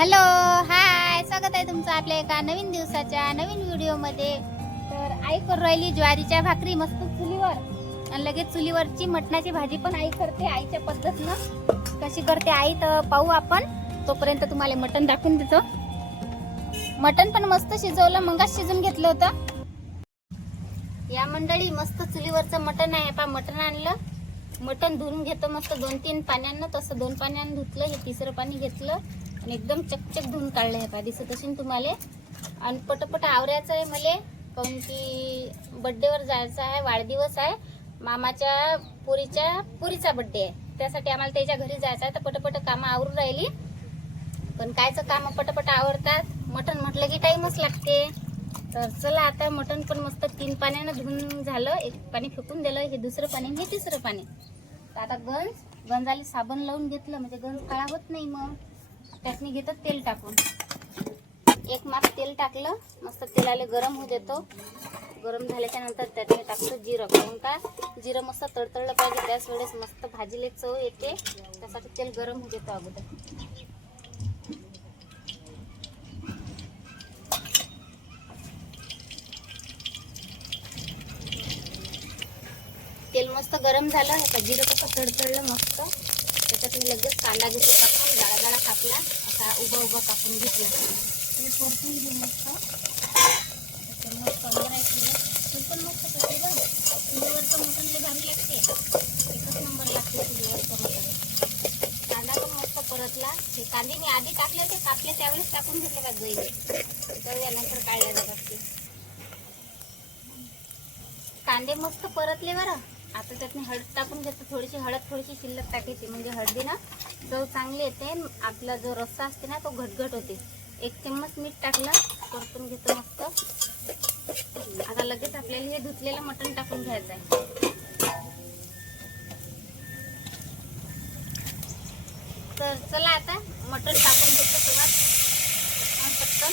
Hello hi स्वागत आहे तुमचं आपल्या एका नवीन दिवसाच्या नवीन व्हिडिओमध्ये. तर आई करू राहिली ज्वारीच्या भाकरी मस्त चुलीवर. आणि लगेच चुलीवरची मटणाची भाजी पण आई करते आईच्या पद्धतीनं. कशी करते आई तर पाहू आपण. तोपर्यंत तुम्हाला मटण दाखवून देतो. मटण पण मस्त शिजवलं मगाच शिजून घेतलं होतं. या मंडळी मस्त चुलीवरचं मटण आहे. पा मटण आणलं. मटण धुवून घेतो मस्त दोन तीन पाण्यानं. तसं दोन पाण्यानं धुतलं हे तिसरं पाणी घेतलं. आणि एकदम चकचक धुवून काढलं हे पा दिसत असेल तुम्हाला. आणि पटपट आवरायचं आहे मले काऊन की बड्डेवर जायचं आहे वाढदिवस आहे. मामाच्या पुरीच्या पुरीचा बड्डे आहे. त्यासाठी आम्हाला त्याच्या घरी जायचं आहे तर पटपट कामं आवरून राहिली. पण कायचं काम पटपट आवडतात मटण म्हटलं की टाईमच लागते. तर चला आता मटण पण मस्त तीन पाण्यानं धुवून झालं एक पाणी फेकून दिलं हे दुसरं पाणी हे तिसरं पाणी. तर आता गंज गंजाली साबण लावून घेतलं म्हणजे गंज काळा होत नाही मग. त्यातनी घेतात तेल टाकून. एक माप तेल टाकलं मस्त तेलाले गरम होऊ देतो. गरम झाल्याच्यानंतर त्यातने टाकतो जिरं. काऊन का? जिरं मस्त तडतडलं पाहिजे त्याच वेळेस मस्त भाजीले चव येते. त्यासाठी तेल गरम होऊ देतो अगोदर. तेल मस्त गरम झालं का जिरं कसं तडतडलं मस्त. त्याच्यात मी लगेच कांदा घेतो टाकून जाळा जाळा कापला असा उभा उभा कापून घेतला. ते परतून घेऊ मस्त त्याच्यात मस्त पंधरा एक तू पण मस्त करते बघ चुलीवरचं मटण लय भारी लागते. एकच नंबर लागते चुलीवरचं मटण. कांदा पण मस्त परतला. हे कांदे मी आधी टाकले होते कापले त्यावेळेस टाकून घेतले का गईले त्यानंतर काढल्या जातात ते कांदे मस्त परतले बरं. आता त्यातून हळद टाकून घेतो. थोडीशी हळद थोडीशी शिल्लक टाकायची. म्हणजे हळदीनं चव चांगली येते आपला जो रस्सा असते ना तो घटघट होते. एक चम्मच मीठ टाकलं परतून घेतो मस्त. आता लगेच आपल्याला हे धुतलेलं मटण टाकून घ्यायचं आहे तर चला आता मटण टाकून घेतो तेव्हा पटकन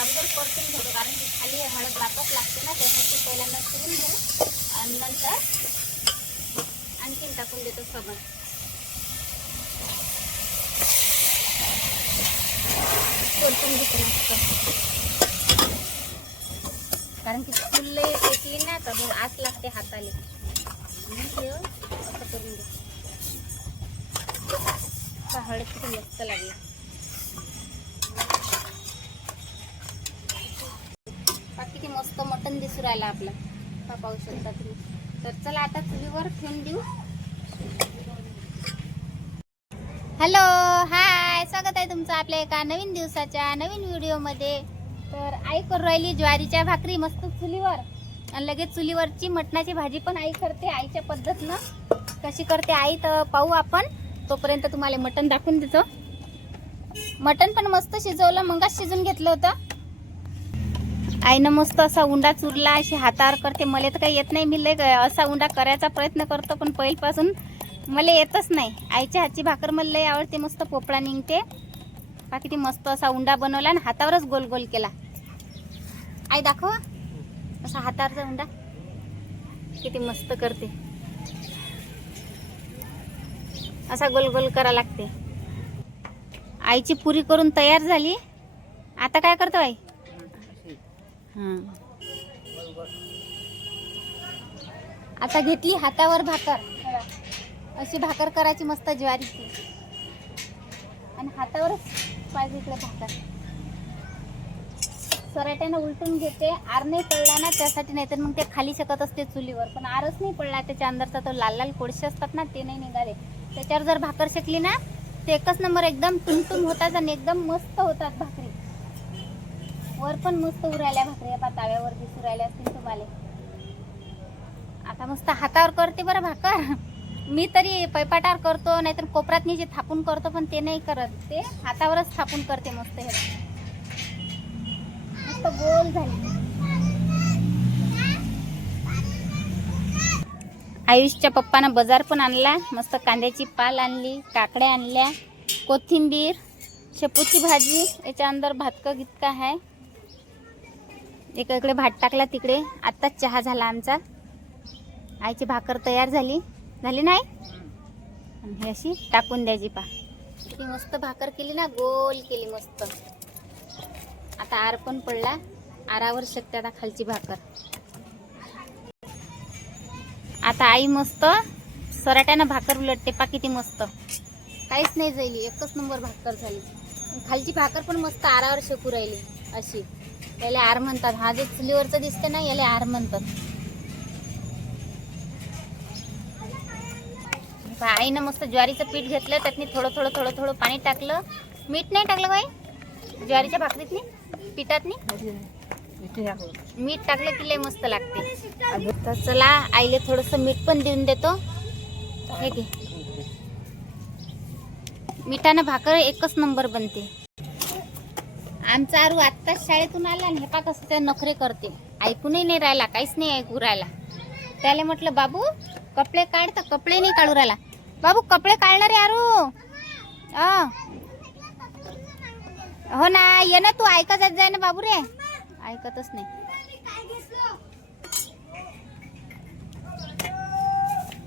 अगोदर परतून घेतो कारण की खाली हळद वापस लागते ना त्यासाठी पहिल्यांदा करून घेऊ. आणि नंतर टाकून देतो सगळं परतून घेतो मस्त कारण की फुल्ले एकली ना तर मग आस लागते हाताले. असं करून घेतो हळद किती मस्त लागली. किती मस्त मटण दिसू राहिलं आपलं. पाहू शकता तुम्ही. तर चला आता चुलीवर ठेवून देऊ. हॅलो हाय स्वागत आहे तुमचं आपल्या एका नवीन दिवसाच्या नवीन व्हिडिओमध्ये. तर आई करू राहिली ज्वारीच्या भाकरी मस्त चुलीवर. आणि लगेच चुलीवरची मटणाची भाजी पण आई करते आईच्या पद्धतीनं. कशी करते आई तर पाहू आपण. तोपर्यंत तुम्हाला मटण दाखवून देतो. मटण पण मस्त शिजवलं मगाच शिजून घेतलं होतं. आईनं मस्त असा उंडा चुरला अशी हातावर करते. मला तर काही येत नाही मी लय ग- असा उंडा करायचा प्रयत्न करतो पण पहिल्यापासून मला येतच नाही. आईच्या हातची भाकर मला लई आवडते मस्त पोपळा निघते. का किती मस्त असा उंडा बनवला आणि हातावरच गोल गोल केला. आई दाखव. असा हातावरचा उंडा. किती मस्त करते. असा गोल गोल करा लागते. आईची पुरी करून तयार झाली. आता काय करतो आई? हां. आता घेतली हातावर भाकर. अशी भाकर करायची मस्त ज्वारीची. आणि हातावरच पाहिजे इकडे भाकर. सराट्यानं उलटून घेते आर नाही पडला ना त्यासाठी नाही तर मग ते खाली शकत असते चुलीवर. पण आरच नाही पडला त्याच्या अंदरचा तो लाल लाल कोळसे असतात ना ते नाही निघाले. त्याच्यावर जर भाकर शेकली ना ते एकच नंबर एकदम तुमतुम होतात आणि एकदम मस्त होतात भाकरी. वर पण मस्त उरायल्या भाकरी आता ताव्यावर दिसू राहिल्या असतील तुम्हाला. आता मस्त हातावर करते बरं भाकर. मी तरी पैपाटार करतो नाहीतर कोपरात जे थापून करतो पण ते नाही करत. ते हातावरच थापून करते मस्त हे. मस्त गोल झाली. आयुषच्या पप्पानं बाजार पण आणला मस्त कांद्याची पाल आणली काकड्या आणल्या कोथिंबीर शेपूची भाजी याच्या अंदर भातकं गितका आहे एका इकडे भात टाकला तिकडे आत्ताच चहा झाला आमचा. आईची भाकर तयार झाली. झाली नाही? आणि ही अशी टाकून द्यायची पा. ती मस्त भाकर केली ना गोल केली मस्त. आता आर पण पडला. आरावर शकते आता खालची भाकर. आता आई मस्त सराट्यानं भाकर उलटते. पा किती मस्त. काहीच नाही जाईल एकच नंबर भाकर झाली. खालची भाकर पण मस्त आरावर शेकू राहिली. अशी. याला आर म्हणतात. हा जे चुलीवरचं दिसते ना याला आर म्हणतात. पहा, आईनं मस्त ज्वारीचं पीठ घेतलं त्यातनी थोडं थोडं थोडं थोडं पाणी टाकलं. मीठ नाही टाकलं बाई. ज्वारीच्या भाकरीतनी पिठातनी? मीठ टाकलं की लय मस्त लागते. तर चला आईले थोडंसं मीठ पण देऊन देतो. हे घे. मिठानं भाकर एकच नंबर बनते. आमचा आरू आत्ताच शाळेतून आला आणि हे पा कसं त्या नखरे करते. ऐकूनही नाही राहिला काहीच नाही ऐकू राहिला. त्याला म्हटलं बाबू कपडे काढ तर कपडे नाही काढू राहिला. बाबू कपडे काढणार यारू अ. हो ना ये ना तू ऐकत जाय ना बाबू रे ऐकतच नाही.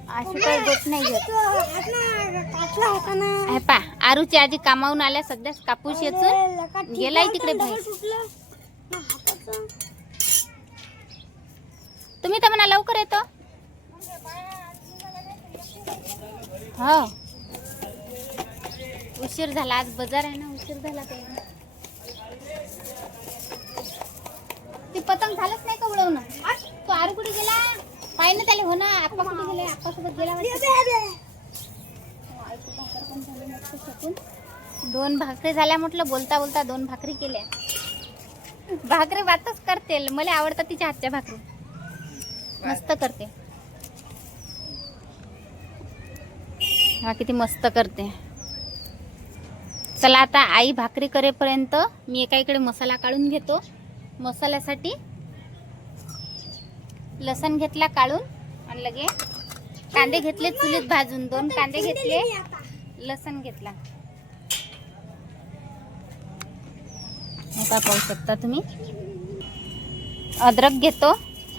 अशी काही नाही हे पा आरूची आजी कामावून आल्या सध्या कापूस येचून गेलाय तिकडे बाहेर. तुम्ही तर म्हणा लवकर येतो. हो. उशीर झाला आज बाजार आहे ना उशीर झाला ते ते पतंग झालंच नाही का उडवणं? तो आरू कुठे गेला? पाय ना त्याला हो ना आप्पा कुठे गेले? आप्पा सोबत गेला वाटतं. दोन भाकरी झाल्या म्हटलं बोलता बोलता दोन भाकरी केल्या. भाकरी बातच करते मला आवडतात तिच्या हातच्या भाकरी. मस्त करते. हा किती मस्त करते. चला आता आई भाकरी करेपर्यंत मी एका इकडे मसाला काढून घेतो. मसाल्यासाठी लसण घेतला काढून आणि लगे कांदे घेतले चुलीत भाजून दोन कांदे घेतले लसण घेतला. का पाहू शकता तुम्ही. अद्रक घेतो.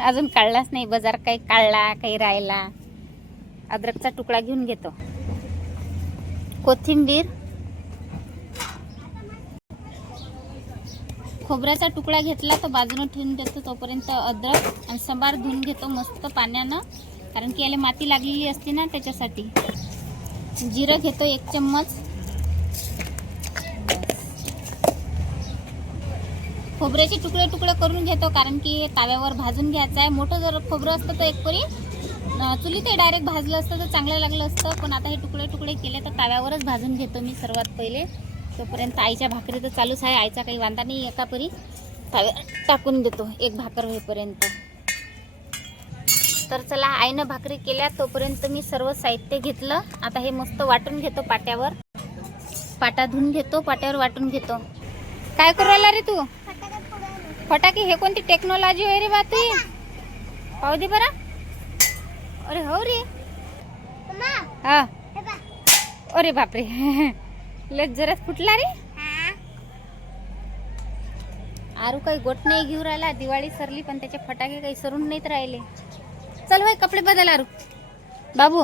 अजून काढलाच नाही बाजार काही काढला काही राहिला. अद्रकचा तुकडा घेऊन घेतो. कोथिंबीर खोबऱ्याचा तुकडा घेतला तर बाजूने ठेवून देतो तोपर्यंत अद्रक आणि सांबार धुवून घेतो मस्त पाण्यानं. कारण की याला माती लागलेली असते ना त्याच्यासाठी. जिरं घेतो एक चम्मच. खोबऱ्याचे तुकडे तुकडे करून घेतो कारण की ताव्यावर भाजून घ्यायचं आहे. मोठं जर खोबरं असतं तर एक परी चुलीत डायरेक्ट भाजलं असतं तर चांगलं लागलं असतं. पण आता हे तुकडे तुकडे केले तर ताव्यावरच भाजून घेतो मी सर्वात पहिले. तोपर्यंत आईच्या भाकरी तर चालूच आहे आईचा काही वांदा नाही एका परी. ताव्या टाकून देतो एक भाकर होईपर्यंत. तर चला आईनं भाकरी केल्या तोपर्यंत मी सर्व साहित्य घेतलं. आता हे मस्त वाटून घेतो पाट्यावर. पाटा धुवून घेतो पाट्यावर वाटून घेतो. काय करू राहिला रे तू? फटाके हे कोणती टेक्नॉलॉजी आहे रे बा तू पाहू दे बरा. अरे हो रे. हा. अरे बापरे. लस जरा फुटला रे. आरू काही गोट नाही घेऊ राहिला. दिवाळी सरली पण त्याचे फटाके काही सरून नाहीत राहिले. चल भाई कपडे बदल आरू. बाबू.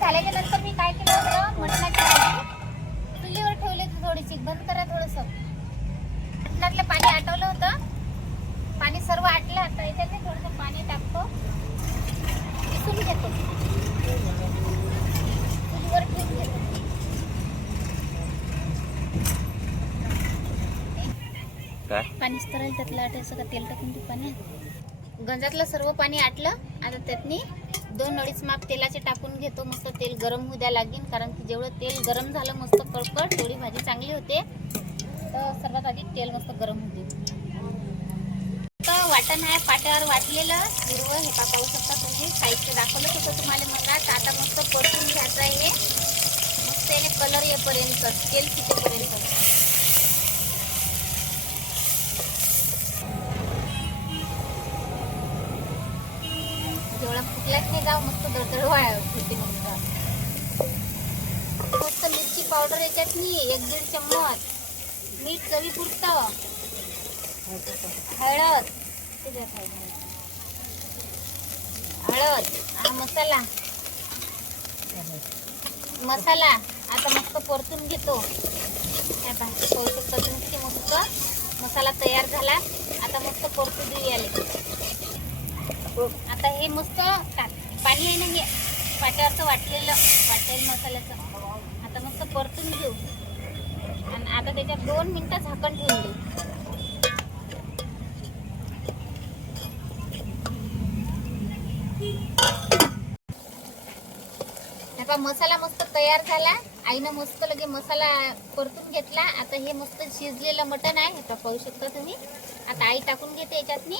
झाल्याच्यानंतर मी काय केलं होतं? मटणाची भाजी. चुलीवर ठेवली होती थोडीशी. बंद करा थोडस. मटणातलं पाणी आटवलं होतं. पाणी सर्व आटलं. आता याच्यात थोडंसं पाणी टाकतो. पिसून घेतो चुलीवर ठेवून घेतो काय? पाणी तरल त्यातलं आटायचं सगळं तेल टाकून ते पाण्यात गंजातलं सर्व पाणी आटलं आता त्यातनी दोन अडीच माप तेलाचे टाकून घेतो मस्त तेल गरम होऊ द्या लागेल कारण की जेवढं तेल गरम झालं मस्त कडकड तेवढी भाजी चांगली होते. तर सर्वात आधी तेल मस्त गरम होते वाटण आहे पाट्यावर वाटलेलं. हिरवं हे का पाहू शकता तुम्ही. साईजचं दाखवलं होतं तुम्हाला मला. तर आता मस्त परतून घ्यायचं आहे. हे. मस्त याने कलर येपर्यंत तेल सुटेपर्यंत जेवढा फुटलाच नाही जाऊ मस्त दरदर वाया होते मस्त मस्त मिरची पावडर याच्यात नाही एक दीड चम्मच. मीठ चवी पुरतं. हळद. आहे हळद. हा मसाला. मसाला. आता मस्त परतून घेतो. काय पाहू शकता तुम्ही मस्त मसाला तयार झाला. आता मस्त परतू देऊ याले आता हे मस्त पाणी आहे ना हे पाट्यावरचं वाटलेलं वाटेल मसाल्याचं. आता मस्त परतून घेऊ. आणि आता त्याच्यात दोन मिनिटं झाकण ठेवून पहा, मसाला मस्त तयार झाला. आईनं मस्त लगे मसाला परतून घेतला. आता हे मस्त शिजलेलं मटण आहे हे पहा, शकता तुम्ही. आता आई टाकून घेते याच्यातनी.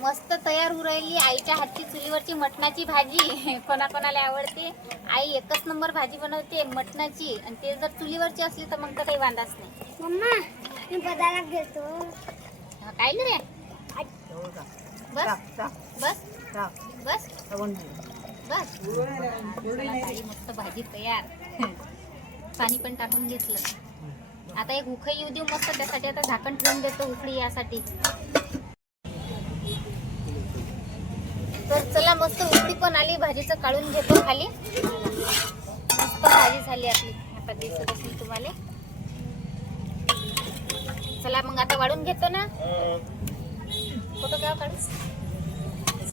मस्त तयार होऊ राहिली आईच्या हातची चुलीवरची मटणाची भाजी. कोणाकोणाला आवडते? आई एकच नंबर भाजी बनवते मटणाची. आणि ते जर चुलीवरची असली तर मग तर काही वांदाच नाही. मम्मा मी बदाला घेतो. हा, काय रे? बस. बस. बस. बस. मस्त भाजी तयार. पाणी पण टाकून घेतलं. आता एक उखई येऊ देऊ मस्त त्यासाठी आता झाकण ठेवून देतो उकळी यासाठी. तर चला मस्त उकळी पण आली भाजीचं काढून घेतो खाली. मस्त भाजी झाली आपली. आता दिसत असेल तुम्हाला. चला मग आता वाढून घेतो ना. फोटो घ्या काढू